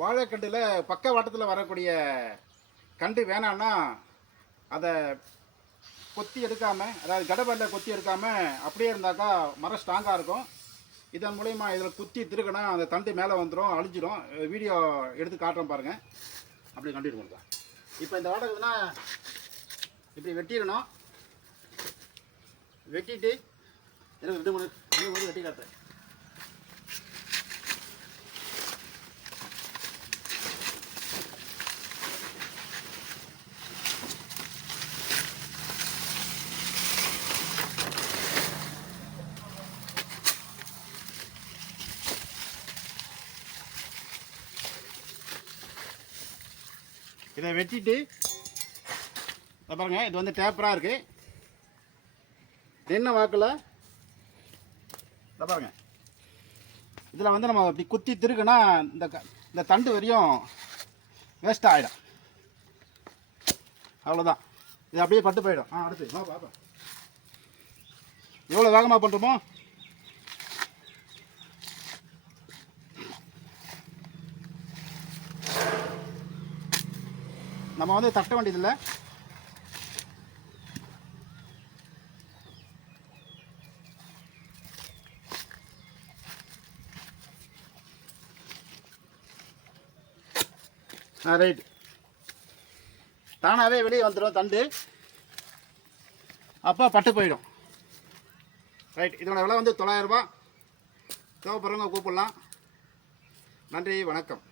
வாழைக்கண்டில் பக்கவாட்டத்தில் வரக்கூடிய கண்டு வேணான்னா அதை கொத்தி எடுக்காமல், அதாவது கடப்பல்ல கொத்தி எடுக்காமல் அப்படியே இருந்தாக்கா மரம் ஸ்ட்ராங்காக இருக்கும். இதன் மூலயமா இதில் குத்தி திருக்கனா அந்த தண்டு மேலே வந்துடும், அழிஞ்சிடும். வீடியோ எடுத்து காட்டுறோம் பாருங்கள். அப்படி கண்டிப்பாக கொடுக்கலாம். இப்போ இந்த வாடகைன்னா இப்படி வெட்டிடணும். வெட்டிட்டு எனக்கு 2 வெட்டி காட்டுறேன். இதை வெட்டிட்டு பாருங்க, இது வந்து டேப்பராக இருக்குது. தென்னை வாக்கில் பாருங்க, இதில் வந்து நம்ம அப்படி குத்தி திருக்குன்னா இந்த தண்டு வரையும் வேஸ்ட் ஆகிடும். அவ்வளோதான், இது அப்படியே பட்டு போயிடும். அடுத்து பாப்பா எவ்வளோ வேகமாக பண்ணுறோமோ நம்ம வந்து தட்ட வேண்டியதில்லை. ரைட், தானாகவே வெளியே வந்துடும் தண்டு, அப்போ பட்டு போயிடும். ரைட், இதோட விலை வந்து 900 ரூபா. தேவைப்படுறவங்க கூப்பிடலாம். நன்றி, வணக்கம்.